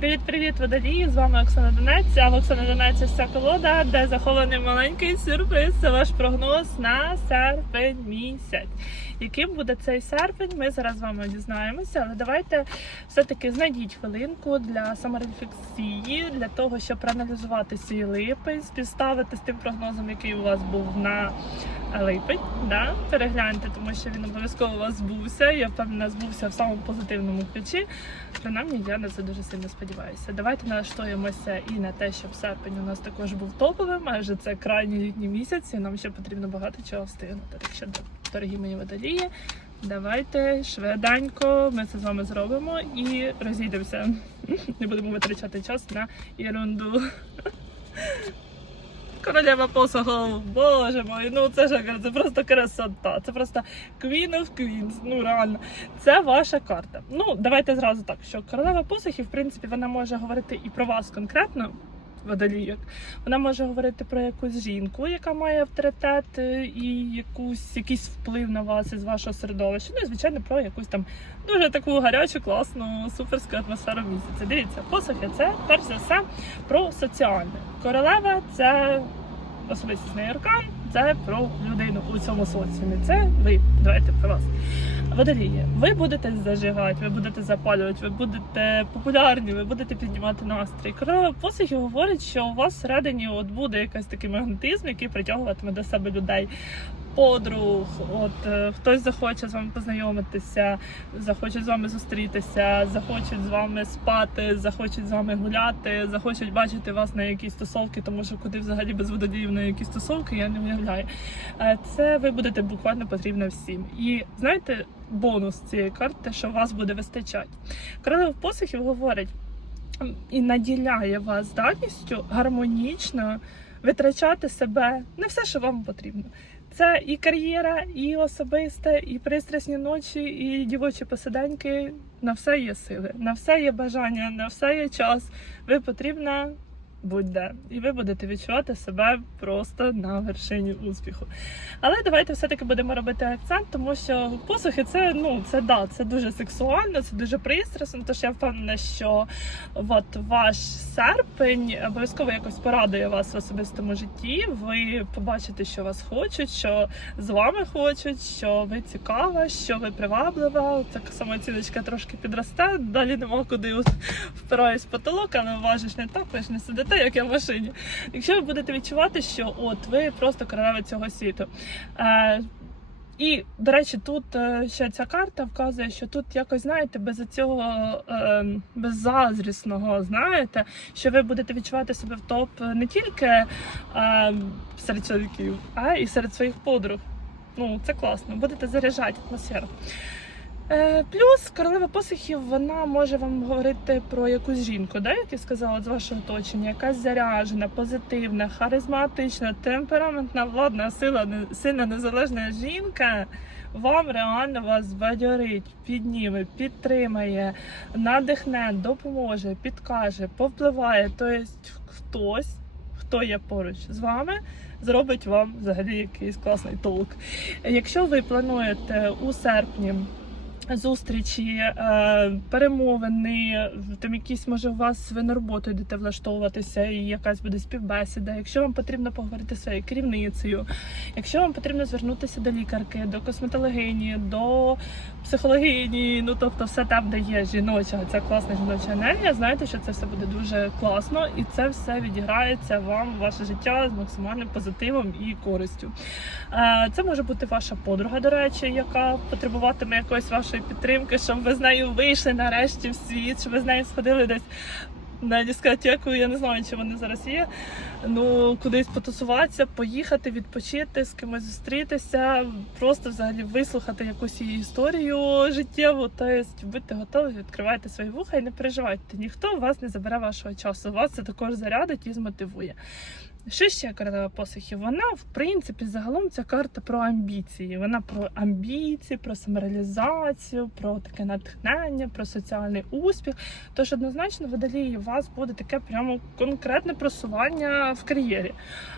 Привіт-привіт, водолії! З вами Оксана Донець. А Оксана Донець ця колода, де захований маленький сюрприз. Це ваш прогноз на серпень місяць. Яким буде цей серпень? Ми зараз з вами дізнаємося, але давайте все-таки знайдіть хвилинку для саморефлексії, для того, щоб проаналізувати свій липень, співставити з тим прогнозом, який у вас був на липень. Да? Перегляньте, тому що він обов'язково у вас збувся. Я впевнена, збувся в самому позитивному ключі. Принаймні, я на це дуже сильно сподіваюся. Давайте налаштуємося і на те, щоб серпень у нас також був топовим, адже це крайній літній місяць, і нам ще потрібно багато чого встигнути. Так що, дорогі мої водолії, давайте швиденько ми це з вами зробимо і розійдемося. Не будемо витрачати час на ерунду. Королева посохов, боже мой, ну це ж це просто красота, це просто Queen of Queens, ну реально. Це ваша карта. Ну, давайте зразу так, що королева посохів, в принципі, вона може говорити і про вас конкретно, водолійок. Вона може говорити про якусь жінку, яка має авторитет е, і якусь, якийсь вплив на вас із вашого середовища. Ну і звичайно про якусь там дуже таку гарячу, класну, суперську атмосферу місяця. Дивіться, посохи це перш за все про соціальне. Королева це особистісний аркан, це про людину у цьому соціумі. Це ви. Давайте про вас. Водолії, ви будете зажигати, ви будете запалювати, ви будете популярні, ви будете піднімати настрій. Королева посухи говорить, що у вас всередині от буде якийсь такий магнетизм, який притягуватиме до себе людей. Подруг, от е, хтось захоче з вами познайомитися, захочуть з вами зустрітися, захочуть з вами спати, захочуть з вами гуляти, захочуть бачити вас на якісь стосовки, тому що куди взагалі без водоліїв на якісь стосовки, я не уявляю. Е, Це ви будете буквально потрібно всім. І знаєте, бонус цієї карти, що вас буде вистачати. Королева посухів говорить і наділяє вас здатністю гармонічно витрачати себе не все, що вам потрібно. Це і кар'єра, і особисте, і пристрасні ночі, і дівочі посиданьки. На все є сили, на все є бажання, на все є час. Ви потрібна будь-де. І ви будете відчувати себе просто на вершині успіху. Але давайте все-таки будемо робити акцент, тому що посухи це ну це да, це дуже сексуально, це дуже пристрасно. Тож я впевнена, що от ваш серпень обов'язково якось порадує вас в особистому житті. Ви побачите, що вас хочуть, що з вами хочуть, що ви цікава, що ви приваблива. Так самооціночка трошки підросте. Далі нема куди от впираюсь потолок, але важиш не так, ви ж не сидите, як я в машині. Якщо ви будете відчувати, що от ви просто королева цього світу. Е, і, до речі, тут е, ще ця карта вказує, що тут якось, знаєте, без цього е, беззазрісного, знаєте, що ви будете відчувати себе в топ не тільки е, серед чоловіків, а і серед своїх подруг. Ну, це класно, будете заряджати атмосферу. Е, Плюс королева посухів вона може вам говорити про якусь жінку, да, як я сказала, з вашого оточення, якась заряжена, позитивна, харизматична, темпераментна, владна, сила, сильна, незалежна жінка. Вам реально вас збадьорить, підніме, підтримає, надихне, допоможе, підкаже, повпливає. Тобто хтось, хто є поруч з вами, зробить вам взагалі якийсь класний толк. Якщо ви плануєте у серпні зустрічі, е, перемовини, там якісь може у вас ви на роботу йдете влаштовуватися, і якась буде співбесіда. Якщо вам потрібно поговорити зі своєю керівницею, якщо вам потрібно звернутися до лікарки, до косметологині, до психологині, ну тобто все там, де є жіноча, ця класна жіноча енергія, знаєте, що це все буде дуже класно, і це все відіграється вам ваше життя з максимальним позитивом і користю. Е, Це може бути ваша подруга, до речі, яка потребуватиме якоїсь вашої підтримки, щоб ви з нею вийшли нарешті в світ, щоб ви з нею сходили десь на дискотеку. Я не знаю, чи вони зараз є. Ну, кудись потусуватися, поїхати, відпочити, з кимось зустрітися, просто взагалі вислухати якусь її історію життєву. Тобто будьте готові, відкривайте свої вуха і не переживайте. Ніхто вас не забере вашого часу. Вас це також зарядить і змотивує. Що ще королева посухів? Вона, в принципі, загалом ця карта про амбіції. Вона про амбіції, про самореалізацію, про таке натхнення, про соціальний успіх. Тож однозначно водолії у вас буде таке прямо конкретне просування в кар'єрі.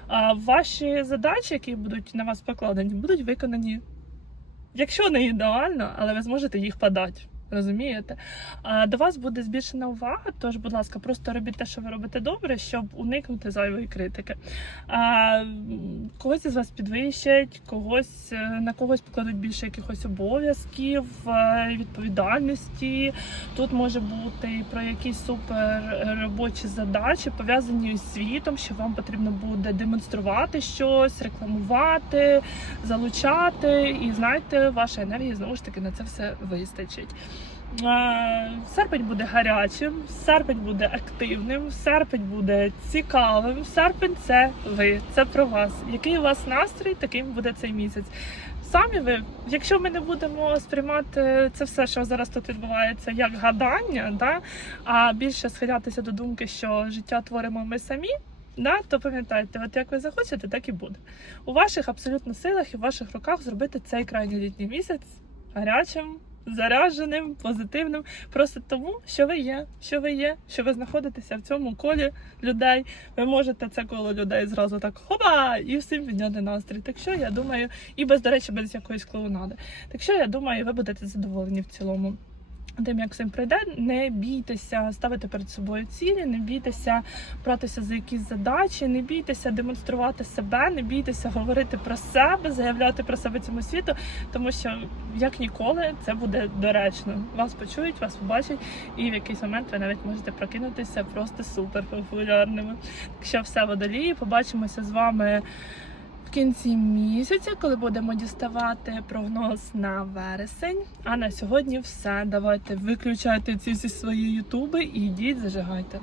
А ваші задачі, які будуть на вас покладені, будуть виконані, якщо не ідеально, але ви зможете їх подати. Розумієте? А до вас буде збільшена увага, тож, будь ласка, просто робіть те, що ви робите добре, щоб уникнути зайвої критики. А, когось із вас підвищать, когось е, на когось покладуть більше якихось обов'язків, е, відповідальності. Тут може бути і про якісь супер робочі задачі, пов'язані з світом, що вам потрібно буде демонструвати щось, рекламувати, залучати. І знаєте, ваша енергія знову ж таки на це все вистачить. Е, Серпень буде гарячим, серпень буде активним, серпень буде цікавим. Серпень це ви, це про вас. Який у вас настрій, таким буде цей місяць. Самі ви, якщо ми не будемо сприймати це все, що зараз тут відбувається, як гадання, да, а більше схилятися до думки, що життя творимо ми самі. Да, то пам'ятайте, от як ви захочете, так і буде. У ваших абсолютно силах і в ваших руках зробити цей крайній літній місяць гарячим, зарядженим, позитивним. Просто тому, що ви є, що ви є, що ви знаходитеся в цьому колі людей. Ви можете це коло людей зразу так хоба і всім підняти настрій. Так що я думаю, і без до речі, без якоїсь клоунади. Так що я думаю, ви будете задоволені в цілому. Тим, як всім пройде, не бійтеся ставити перед собою цілі, не бійтеся братися за якісь задачі, не бійтеся демонструвати себе, не бійтеся говорити про себе, заявляти про себе цьому світу, тому що як ніколи це буде доречно. Вас почують, вас побачать, і в якийсь момент ви навіть можете прокинутися просто супер популярними. Так що все водолії, побачимося з вами. Кінці місяця, коли будемо діставати прогноз на вересень. А на сьогодні все. Давайте виключайте ці всі свої ютуби і йдіть, зажигайте.